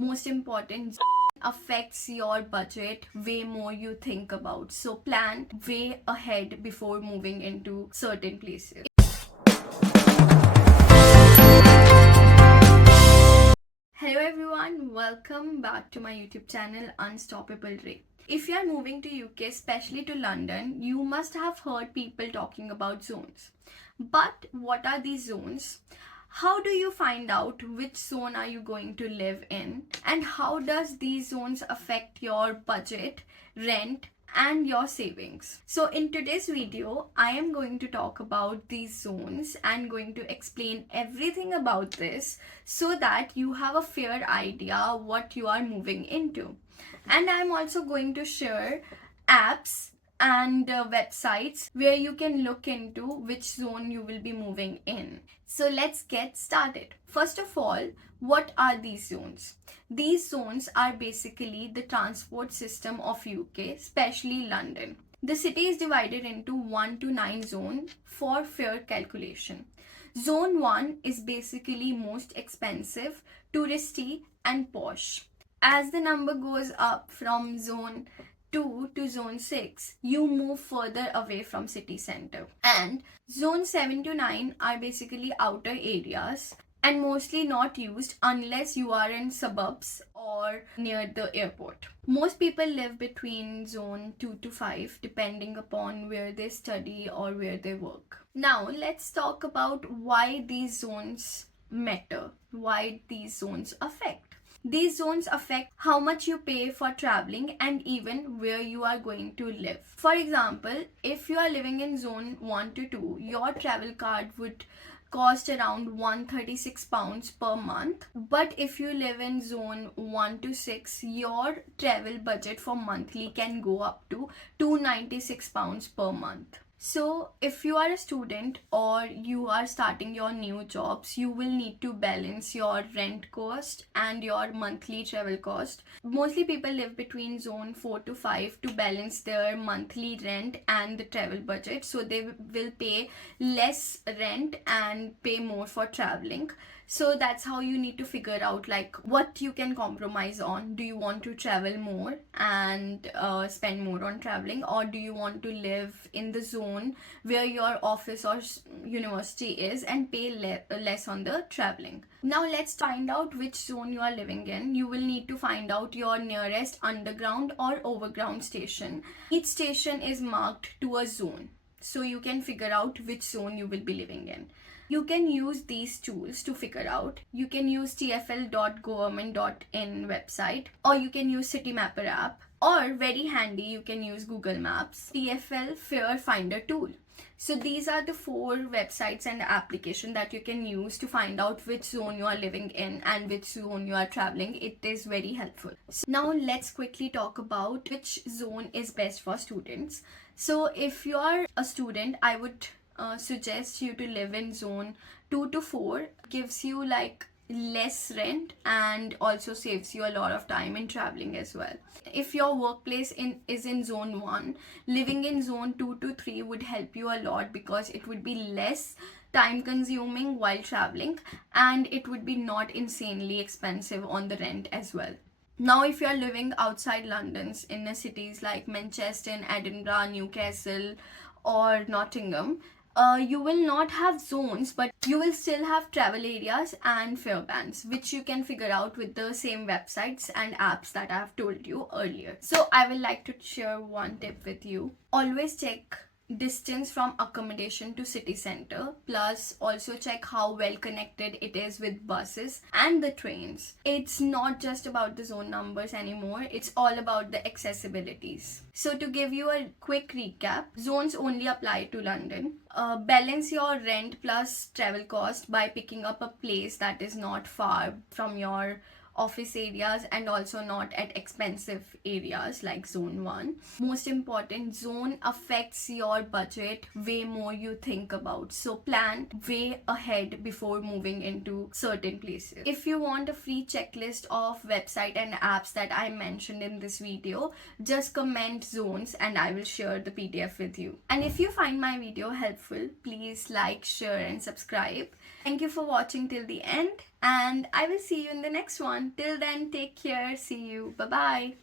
Most important, affects your budget way more you think about. So plan way ahead before moving into certain places. Hello everyone, welcome back to my YouTube channel Unstoppable Ray. If you are moving to UK, especially to London, you must have heard people talking about zones. But what are these zones? How do you find out which zone are you going to live in? And how does these zones affect your budget, rent, and your savings? So in today's video, I am going to talk about these zones and going to explain everything about this so that you have a fair idea what you are moving into. And I'm also going to share apps and websites where you can look into which zone you will be moving in. So let's get started. First of all, what are these zones? These zones are basically the transport system of UK, especially London. The city is divided into 1 to 9 zones for fair calculation. Zone 1 is basically most expensive, touristy and posh. As the number goes up from zone 2 to zone 6, you move further away from city center. And zone 7 to 9 are basically outer areas and mostly not used unless you are in suburbs or near the airport. Most people live between zone 2 to 5 depending upon where they study or where they work. Now let's talk about why these zones matter, why these zones affect. These zones affect how much you pay for traveling and even where you are going to live. For example, if you are living in zone 1 to 2, your travel card would cost around £136 per month. But if you live in zone 1 to 6, your travel budget for monthly can go up to £296 per month. So if you are a student or you are starting your new jobs, you will need to balance your rent cost and your monthly travel cost. Mostly people live between zone 4 to 5 to balance their monthly rent and the travel budget. So they will pay less rent and pay more for traveling. So that's how you need to figure out like what you can compromise on. Do you want to travel more and spend more on traveling, or do you want to live in the zone where your office or university is and pay less on the traveling? Now let's find out which zone you are living in. You will need to find out your nearest underground or overground station. Each station is marked to a zone, so you can figure out which zone you will be living in. You can use these tools to figure out. You can use tfl.government.in website, or you can use City Mapper app, or very handy you can use Google Maps, TFL Fare Finder tool. So these are the 4 websites and application that you can use to find out which zone you are living in and which zone you are traveling. It is very helpful. So now let's quickly talk about which zone is best for students. So if you are a student, I would suggest you to live in zone 2 to 4. Gives you like less rent and also saves you a lot of time in traveling as well. If your workplace is in zone 1, living in zone 2 to 3 would help you a lot because it would be less time consuming while traveling and it would be not insanely expensive on the rent as well. Now if you are living outside London's in cities like Manchester, Edinburgh, Newcastle or Nottingham, you will not have zones, but you will still have travel areas and fare bands, which you can figure out with the same websites and apps that I have told you earlier. So I will like to share one tip with you. Always check distance from accommodation to city center, plus also check how well connected it is with buses and the trains. It's not just about the zone numbers anymore, it's all about the accessibilities. So to give you a quick recap, zones only apply to London. Balance your rent plus travel cost by picking up a place that is not far from your office areas and also not at expensive areas like zone 1. Most important, zone affects your budget way more you think about. So plan way ahead before moving into certain places. If you want a free checklist of website and apps that I mentioned in this video, just comment zones and I will share the PDF with you. And if you find my video helpful, please like, share and subscribe. Thank you for watching till the end. And I will see you in the next one. Till then, take care. See you. Bye bye.